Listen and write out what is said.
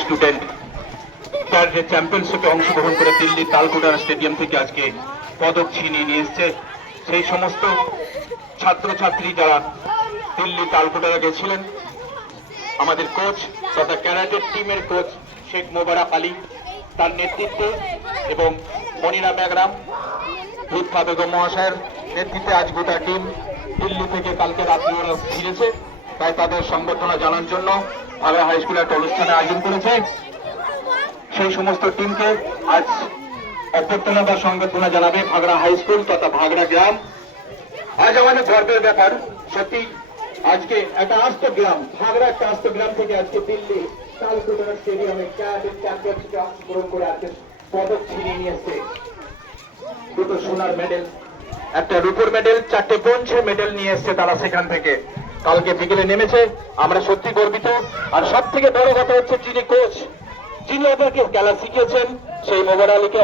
Student তার যে চ্যাম্পিয়নশিপে অংশগ্রহণ করে দিল্লি তালকোটার স্টেডিয়াম থেকে আজকে পদক ছিনিয়ে নিয়ে এসছে। সেই সমস্ত ছাত্রছাত্রী যারা দিল্লি তালকোটারা গেছিলেন, আমাদের কোচ তথা ক্যারাটের টিমের কোচ শেখ মোবারক আলী, তার নেতৃত্বে এবং মনিরা ম্যাগরাম রুৎফা বেগম মহাশয়ের নেতৃত্বে আজ গোটা টিম দিল্লি থেকে কালকে রাত্রি ওরা ফিরেছে। তাই তাদের সংবর্ধনা জানার জন্য ভাবে হাই স্কুলে একটা অনুষ্ঠানের আয়োজন করেছে। সেই সমস্ত টিমকে আজ অভ্যর্থনা বা সংবর্ধনা জানাবে ভাগড়া হাই স্কুল তথা ভাগড়া গ্রাম। আজ আমাদের গর্বের ব্যাপার, সত্যি আজকে একটা আস্ত গ্রাম, ভাগড়া একটা আস্ত গ্রাম থেকে আজকে দিল্লি তালকোটরা স্টেডিয়ামে চ্যাম্পিয়নশিপে অংশগ্রহণ করে আজকে পদক ছিনিয়ে নিয়ে এসছে। দুটো সোনার মেডেল একটা রুপোর মেডেল চারটে ব্রোঞ্জের মেডেল নিয়ে এসছে তারা সেখান থেকে। কালকে বিকেলে নেমেছে, আমরা সত্যি গর্বিত। আর সব থেকে বড় কথা হচ্ছে, যিনি কোচ যিনি আপনাকে খেলা শিখিয়েছেন সেই মোবাইল আলীকে